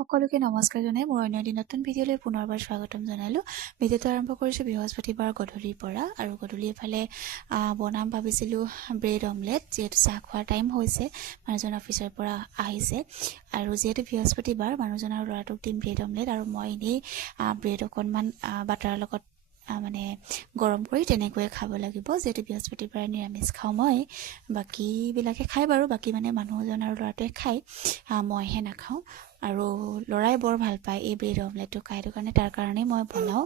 সকলোকে নমস্কাৰ জনাই মোৰ অন্য এটি নতুন ভিডিঅ'লৈ পুনৰবাৰ স্বাগতম জনালোঁ। ভিডিঅ'টো আৰম্ভ কৰিছোঁ বৃহস্পতিবাৰ গধূলিৰ পৰা আৰু গধূলি এফালে বনাম ভাবিছিলোঁ ব্ৰেড অমলেট, যিহেতু চাহ খোৱাৰ টাইম হৈছে, মানুহজন অফিচৰ পৰা আহিছে আৰু যিহেতু বৃহস্পতিবাৰ মানুহজন আৰু ল'ৰাটোক দিম ব্ৰেড অমলেট আৰু মই এনেই ব্ৰেড অকণমান বাটাৰৰ লগত মানে গৰম কৰি তেনেকৈয়ে খাব লাগিব, যিহেতু বৃহস্পতিবাৰে নিৰামিষ খাওঁ মই। বাকীবিলাকে খায় বাৰু, বাকী মানে মানুহজন আৰু ল'ৰাটোৱে খায়, মইহে নাখাওঁ। আৰু ল'ৰাই বৰ ভাল পায় এই ব্ৰেড অমলেটটো খাই, সেইটো কাৰণে তাৰ কাৰণেই মই বনাওঁ।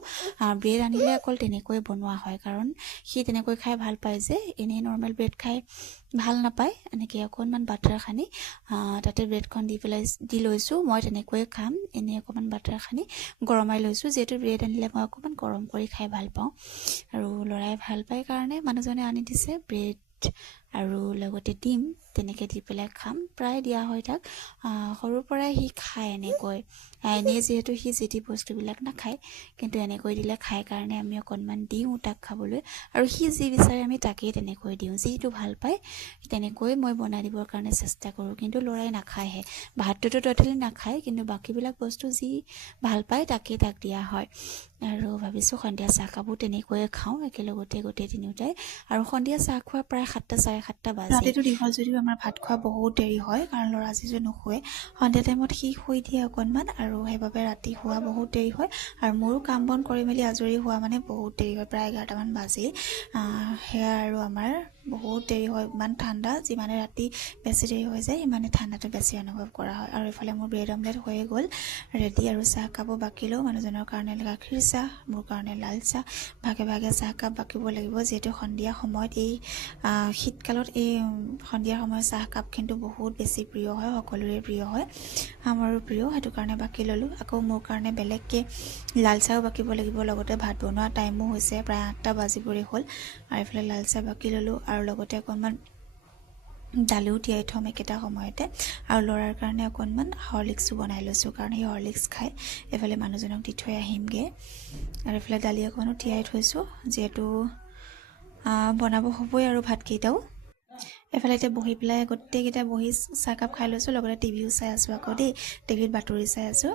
ব্ৰেড আনিলে অকল তেনেকৈ বনোৱা হয়, কাৰণ সি তেনেকৈ খাই ভাল পায় যে, এনেই নৰ্মেল ব্ৰেড খাই ভাল নাপায়। এনেকৈ অকণমান বাটাৰ সানি তাতে ব্ৰেডখন দি লৈছোঁ। মই তেনেকৈয়ে খাম, এনেই অকণমান বাটাৰ সানি গৰমাই লৈছোঁ, যিহেতু ব্ৰেড আনিলে মই অকণমান গৰম কৰি খাই ভাল পাওঁ আৰু ল'ৰাই ভাল পায় কাৰণে মানুহজনে আনি দিছে ব্ৰেড আৰু লগতে ডিম, তেনেকৈ দি পেলাই খাম। প্ৰায় দিয়া হয় তাক, সৰুৰ পৰাই সি খায় এনেকৈ। এনেই যিহেতু সি যি টি বস্তুবিলাক নাখায়, কিন্তু এনেকৈ দিলে খায় কাৰণে আমি অকণমান দিওঁ তাক খাবলৈ, আৰু সি যি বিচাৰে আমি তাকেই তেনেকৈ দিওঁ। যিটো ভাল পায় তেনেকৈ মই বনাই দিবৰ কাৰণে চেষ্টা কৰোঁ, কিন্তু ল'ৰাই নাখায়হে। ভাতটোতো ট'টেলি নাখায়, কিন্তু বাকীবিলাক বস্তু যি ভাল পায় তাকেই তাক দিয়া হয়। আৰু ভাবিছোঁ সন্ধিয়া চাহকাপো তেনেকৈয়ে খাওঁ একেলগতে গোটেই তিনিওটাই, আৰু সন্ধিয়া চাহ খোৱা প্ৰায় 7টা 7:30 বাজে। ৰাতিটো দীঘল যদিও আমাৰ ভাত খোৱা বহুত দেৰি হয়, কাৰণ ল'ৰা যিটো নুশুৱে, সন্ধিয়া টাইমত সি শুই দিয়ে অকণমান, আৰু সেইবাবে ৰাতি শোৱা বহুত দেৰি হয়। আৰু মোৰো কাম বন কৰি মেলি আজৰি হোৱা মানে বহুত দেৰি হয়, প্ৰায় 11টামান বাজেই। সেয়া আৰু আমাৰ বহুত দেৰি হয়। ইমান ঠাণ্ডা, যিমানে ৰাতি বেছি দেৰি হৈ যায় সিমানে ঠাণ্ডাটো বেছি অনুভৱ কৰা হয়। আৰু এইফালে মোৰ ব্ৰেড অমলেট হৈয়ে গ'ল ৰেডি, আৰু চাহকাপো বাকিলেও, মানুহজনৰ কাৰণে গাখীৰ চাহ, মোৰ কাৰণে লাল চাহ, ভাগে ভাগে চাহকাপ বাকিব লাগিব, যিহেতু সন্ধিয়া সময়ত এই শীতকালত এই সন্ধিয়া সময়ত চাহকাপ কিন্তু বহুত বেছি প্ৰিয় হয়, সকলোৰে প্ৰিয় হয়, আমাৰো প্ৰিয়। সেইটো কাৰণে বাকি ল'লোঁ। আকৌ মোৰ কাৰণে বেলেগকৈ লাল চাহো বাকিব লাগিব, লগতে ভাত বনোৱা টাইমো হৈছে, প্ৰায় 8টা বাজিবৰে হ'ল, আৰু এইফালে লাল চাহ বাকি ল'লোঁ, আৰু লগতে অকণমান দালিও তিয়াই থ'ম একেটা সময়তে, আৰু ল'ৰাৰ কাৰণে অকণমান হৰলিক্সো বনাই লৈছোঁ, কাৰণ সি হৰলিক্স খায়। এইফালে মানুহজনক দি থৈ আহিমগৈ, আৰু এইফালে দালি অকণো তিয়াই থৈছোঁ, যিহেতু বনাব হ'বই আৰু ভাতকেইটাও। এফালে এতিয়া বহি পেলাই গোটেইকেইটা বহি চাহকাপ খাই লৈছোঁ, লগতে টিভিও চাই আছোঁ। আকৌ দেই, টিভিত বাতৰি চাই আছোঁ।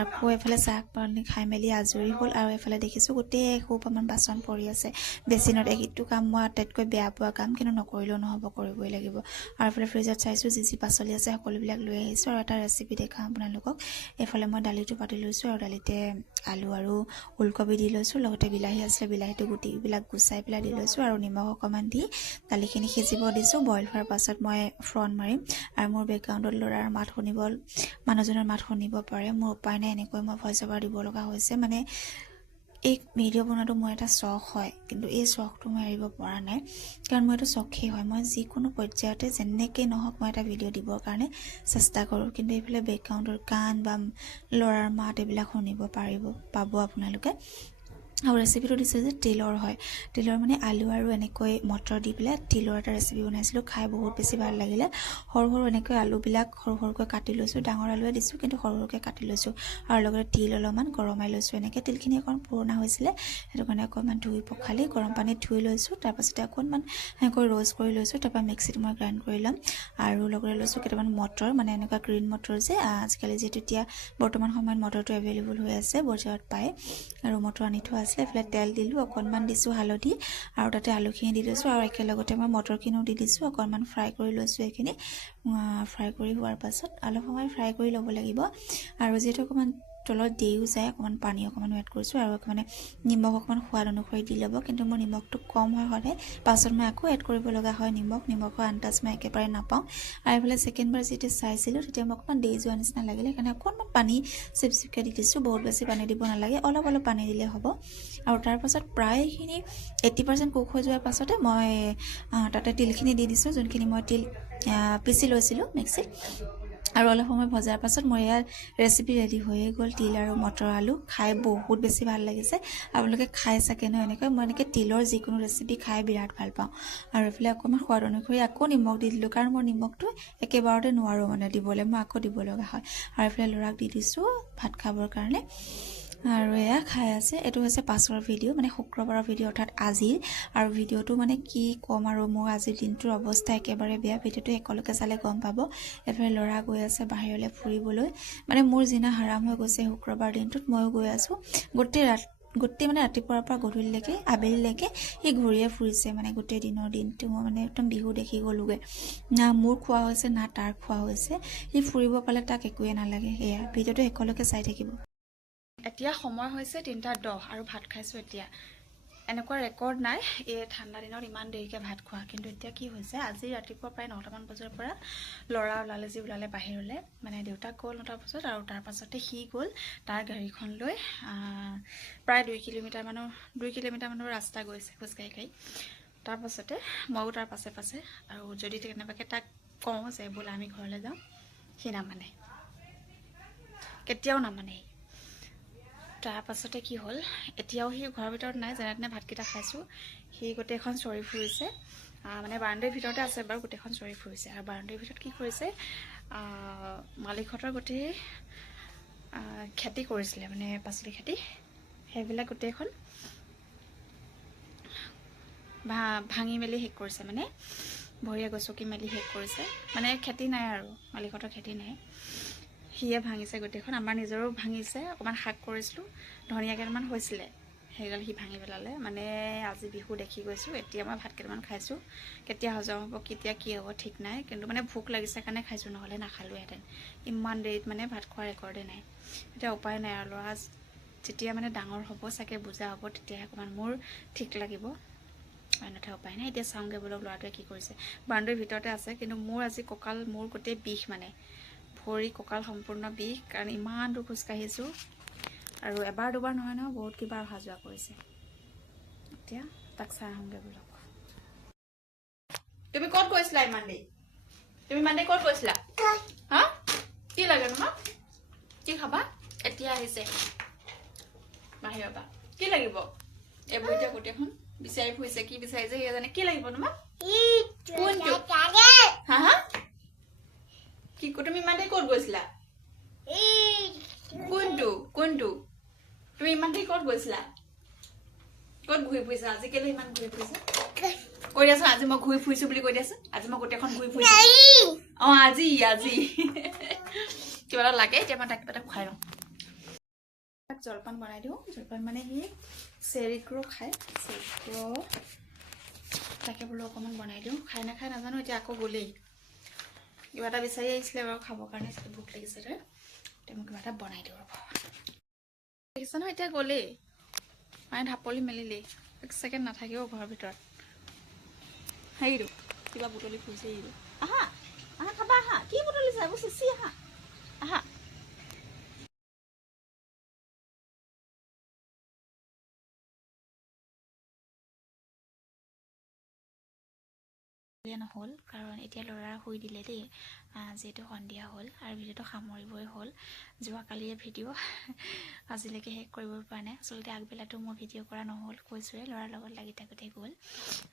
আকৌ এফালে চাহ পানী খাই মেলি আজৰি হ'ল, আৰু এফালে দেখিছোঁ গোটেই এসোপামান বাচন পৰি আছে বেচিনত। এইটো কাম মই আটাইতকৈ বেয়া পোৱা কাম, কিন্তু নকৰিলেও নহ'ব, কৰিবই লাগিব। আৰু এফালে ফ্ৰিজত চাইছোঁ যি যি পাচলি আছে সকলোবিলাক লৈ আহিছোঁ, আৰু এটা ৰেচিপি দেখাওঁ আপোনালোকক। এইফালে মই দালিটো পাতি লৈছোঁ, আৰু দালিতে আলু আৰু ওলকবি দি লৈছোঁ, লগতে বিলাহী আছিলে, বিলাহীটো গুটিবিলাক গুচাই পেলাই দি লৈছোঁ, আৰু নিমখ অকণমান দি দালিখিনি সিজিব দিছোঁ। বইল হোৱাৰ পাছত মই ফ্ৰন মাৰিম। আৰু মোৰ বেকগ্ৰাউণ্ডত ল'ৰাৰ মাত শুনিব, মানুহজনৰ মাত শুনিব পাৰে, মোৰ উপায় নাই, এনেকৈ মই ভইচ অভাৰ দিব লগা হৈছে। মানে এই ভিডিঅ' বনোৱাটো মোৰ এটা চখ হয়, কিন্তু এই চখটো মই এৰিব পৰা নাই, কাৰণ মোৰ এইটো চখেই হয়। মই যিকোনো পৰ্যায়তে যেনেকৈ নহওক মই এটা ভিডিঅ' দিবৰ কাৰণে চেষ্টা কৰোঁ, কিন্তু এইফালে বেকগ্ৰাউণ্ডৰ গান বা ল'ৰাৰ মাত এইবিলাক শুনিব পাব আপোনালোকে। আৰু ৰেচিপিটো দিছে যে তিলৰ হয়, তিলৰ মানে আলু আৰু এনেকৈ মটৰ দি পেলাই তিলৰ এটা ৰেচিপি বনাইছিলোঁ, খাই বহুত বেছি ভাল লাগিলে। সৰু সৰু এনেকৈ আলুবিলাক সৰু সৰুকৈ কাটি লৈছোঁ, ডাঙৰ আলুৱে দিছোঁ, কিন্তু সৰু সৰুকৈ কাটি লৈছোঁ, আৰু লগতে তিল অলপমান গৰমাই লৈছোঁ। এনেকৈ তিলখিনি অকণমান পুৰণা হৈছিলে, সেইটো কাৰণে অকণমান ধুই পখালি গৰম পানীত ধুই লৈছোঁ, তাৰপাছতে অকণমান এনেকৈ ৰ'ষ্ট কৰি লৈছোঁ, তাৰপৰা মিক্সিত মই গ্ৰাইণ্ড কৰি ল'ম। আৰু লগতে লৈছোঁ কেইটামান মটৰ, মানে এনেকুৱা গ্ৰীণ মটৰ যে আজিকালি যিহেতু এতিয়া বৰ্তমান সময়ত মটৰটো এভেইলেবল হৈ আছে, বজাৰত পায়, আৰু মটৰ আনি থোৱা আছে। এইফালে তেল দিলোঁ, অকণমান দিছোঁ হালধি, আৰু তাতে আলুখিনি দি লৈছোঁ, আৰু একেলগতে মই মটৰখিনিও দি দিছোঁ, অকণমান ফ্ৰাই কৰি লৈছোঁ। এইখিনি ফ্ৰাই কৰি হোৱাৰ পাছত অলপ সময় ফ্ৰাই কৰি ল'ব লাগিব, আৰু যিহেতু অকণমান তলত দিও যায়, অকণমান পানী অকণমান এড কৰিছোঁ, আৰু মানে নিমখ অকণমান সোৱাদ অনুসৰি দি ল'ব, কিন্তু মোৰ নিমখটো কম হয় সদায়, পাছত মই আকৌ এড কৰিব লগা হয় নিমখৰ আন্দাজ মই একেবাৰে নাপাওঁ। আৰু এইফালে ছেকেণ্ডবাৰ যেতিয়া চাইছিলোঁ তেতিয়া মই অকণমান দেৰি যোৱা নিচিনা লাগিলে, সেইকাৰণে অকণমান পানী চিপচিপকৈ দি দিছোঁ, বহুত বেছি পানী দিব নালাগে, অলপ অলপ পানী দিলে হ'ব। আৰু তাৰপাছত প্ৰায়খিনি 80% কুক হৈ যোৱাৰ পাছতে মই তাতে তিলখিনি দি দিছোঁ, যোনখিনি মই তিল পিচি লৈছিলোঁ মিক্সিত, আৰু অলপ সময় ভজাৰ পাছত মোৰ ইয়াৰ ৰেচিপি ৰেডি হৈয়ে গ'ল, তিল আৰু মটৰ আলু। খাই বহুত বেছি ভাল লাগিছে, আপোনালোকে খাই চাগে ন এনেকৈ। মই এনেকৈ তিলৰ যিকোনো ৰেচিপি খাই বিৰাট ভাল পাওঁ। আৰু এইফালে অকণমান সোৱাদ অনুসৰি আকৌ নিমখ দি দিলোঁ, কাৰণ মই নিমখটো একেবাৰতে নোৱাৰোঁ মানে দিবলৈ, মই আকৌ দিব লগা হয়। আৰু এইফালে ল'ৰাক দি দিছোঁ ভাত খাবৰ কাৰণে, আৰু এয়া খাই আছে এইটো হৈছে পাছৰ ভিডিঅ' মানে শুক্ৰবাৰৰ ভিডিঅ' অৰ্থাৎ আজিৰ আৰু ভিডিঅ'টো মানে কি ক'ম আৰু মোৰ আজিৰ দিনটোৰ অৱস্থা একেবাৰে বেয়া ভিডিঅ'টো একেলগে চালে গম পাব এফালে ল'ৰা গৈ আছে বাহিৰলৈ ফুৰিবলৈ মানে মোৰ যিনা হাৰাম হৈ গৈছে শুক্ৰবাৰ দিনটোত ময়ো গৈ আছোঁ গোটেই মানে ৰাতিপুৱাৰ পৰা গধূলিলৈকে আবেলিলৈকে সি ঘূৰিয়ে ফুৰিছে মানে গোটেই দিনটো মই মানে একদম বিহু দেখি গ'লোগৈ না মোৰ খোৱা হৈছে না তাৰ খোৱা হৈছে সি ফুৰিব পালে তাক একোৱে নালাগে এয়া ভিডিঅ'টো একেলগে চাই থাকিব এতিয়া সময় হৈছে 3:10 আৰু ভাত খাইছোঁ এতিয়া এনেকুৱা ৰেকৰ্ড নাই এই ঠাণ্ডা দিনত ইমান দেৰিকৈ ভাত খোৱা কিন্তু এতিয়া কি হৈছে আজি ৰাতিপুৱা প্ৰায় 9টামান বজাৰ পৰা ল'ৰা ওলালে বাহিৰলৈ মানে দেউতাক গ'ল 9টা বজাত আৰু তাৰ পাছতে সি গ'ল তাৰ গাড়ীখন লৈ প্ৰায় 2 কিলোমিটাৰমানৰ ৰাস্তা গৈছে খোজকাঢ়ি তাৰ পাছতে ময়ো তাৰ পাছে আৰু যদি কেনেবাকৈ তাক কওঁ যে বোলে আমি ঘৰলৈ যাওঁ সি নামানে কেতিয়াও নামানে তাৰ পাছতে কি হ'ল এতিয়াও সি ঘৰৰ ভিতৰত নাই যেনে তেনে ভাতকেইটা খাইছোঁ সি গোটেইখন চৰি ফুৰিছে মানে বাৰাণ্ডাৰ ভিতৰতে আছে বাৰু গোটেইখন চৰি ফুৰিছে আৰু বাৰাণ্ডাৰ ভিতৰত কি কৰিছে মালিকহঁতৰ গোটেই খেতি কৰিছিলে মানে পাচলি খেতি সেইবিলাক গোটেইখন ভাঙি মেলি শেষ কৰিছে মানে ভৰিয়ে গচকি মেলি শেষ কৰিছে মানে খেতি নাই আৰু মালিকহঁতৰ খেতি নাই সিয়ে ভাঙিছে গোটেইখন আমাৰ নিজৰো ভাঙিছে অকণমান শাক কৰিছিলোঁ ধনিয়া কেইটামান হৈছিলে সেইগাল সি ভাঙি পেলালে মানে আজি বিহু দেখি গৈছোঁ এতিয়া মই ভাত কেইটামান খাইছোঁ কেতিয়া হজম হ'ব কেতিয়া কি হ'ব ঠিক নাই কিন্তু মানে ভোক লাগিছে কাৰণে খাইছোঁ নহ'লে নাখালোঁহেঁতেন ইমান দেৰিত মানে ভাত খোৱাৰ ৰেকৰ্ডে নাই এতিয়া উপায় নাই আৰু ল'ৰা যেতিয়া মানে ডাঙৰ হ'ব চাগে বুজা হ'ব তেতিয়াহে অকণমান মোৰ ঠিক লাগিব অন্যথা উপায় নাই এতিয়া চাওঁগৈ বোলক ল'ৰাটোৱে কি কৰিছে বাৰাণ্ডাৰ ভিতৰতে আছে কিন্তু মোৰ আজি কঁকাল মোৰ গোটেই বিষ মানে ভৰি কঁকাল সম্পূৰ্ণ বিষ কাৰণ ইমান দূৰ খোজকাঢ়িছোঁ আৰু এবাৰ দুবাৰ নহয় বহুত কিবা অহা যোৱা কৰিছে এতিয়া তাক চাই আহোঁগৈ বোলক তুমি ক'ত গৈছিলা ইমান দেৰি ক'ত গৈছিলা হা কি লাগে তোমাক কি খাবা এতিয়া আহিছে বাহিৰৰ পৰা কি লাগিব এইবোৰ এতিয়া গোটেইখন বিচাৰি ফুৰিছে কি বিচাৰিছে সেয়া জানে কি লাগিব তোমাক হা কি তুমি ইমান দেৰি ক'ত গৈছিলা কোনটো তুমি ইমান দেৰি ক'ত গৈছিলা ক'ত ঘূৰি ফুৰিছা আজি কেলে ইমান ঘূৰি ফুৰিছা কৈ দিয়াচোন আজি মই ঘূৰি ফুৰিছো বুলি কৈ দিয়াচোন আজি মই গোটেইখন ঘূৰি ফুৰিছো আজি কিবা এটা লাগে এতিয়া মই তাক কিবা এটা খুৱাই লওঁ জলপান বনাই দিওঁ জলপান মানে সি চেৰিক্ৰ খায় চেৰিক্ৰ তাকে বোলো অকণমান বনাই দিওঁ খাই নাখায় নাজানো এতিয়া আকৌ গ'লেই কিবা এটা বিচাৰি আহিছিলে বাৰু খাবৰ কাৰণে ভোক লাগিছে তই এতিয়া মই কিবা এটা বনাই দিওঁ ৰ'ব দেখিছা নহয় এতিয়া গ'লেই মানে ঢাপলি মেলিলেই এক ছেকেণ্ড নাথাকিব ঘৰৰ ভিতৰত হেৰিটো কিবা বুটলি ফুৰিছে এইটো আহা খাবা আহা কি বুটলিছা এইবোৰ চিচি আহা নহ'ল কাৰণ এতিয়া ল'ৰা শুই দিলে দেই যিহেতু সন্ধিয়া হ'ল আৰু ভিডিঅ'টো সামৰিবই হ'ল যোৱাকালিয়ে ভিডিঅ' আজিলৈকে শেষ কৰিবই পৰা নাই আচলতে আগবেলাটো মোৰ ভিডিঅ' কৰা নহ'ল কৈছোঁৱে ল'ৰাৰ লগত লাগি থাকোঁতে গ'ল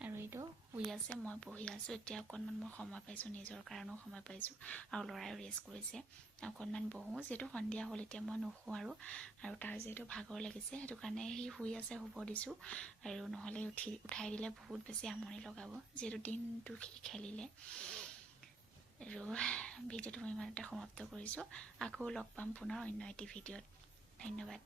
আৰু এইটো শুই আছে মই বহি আছোঁ এতিয়া অকণমান মই সময় পাইছোঁ নিজৰ কাৰণেও সময় পাইছোঁ আৰু ল'ৰাই ৰেষ্ট কৰিছে অকণমান বহোঁ যিহেতু সন্ধিয়া হ'ল এতিয়া মই নুশুওঁ আৰু তাৰ যিহেতু ভাগৰ লাগিছে সেইটো কাৰণে সি শুই আছে শুব দিছোঁ আৰু নহ'লে উঠাই দিলে বহুত বেছি আমনি লগাব যিহেতু দিনটো খেলিলে আৰু ভিডিঅ'টো মই ইমানতে সমাপ্ত কৰিছোঁ আকৌ লগ পাম পুনৰ অন্য এটি ভিডিঅ'ত ধন্যবাদ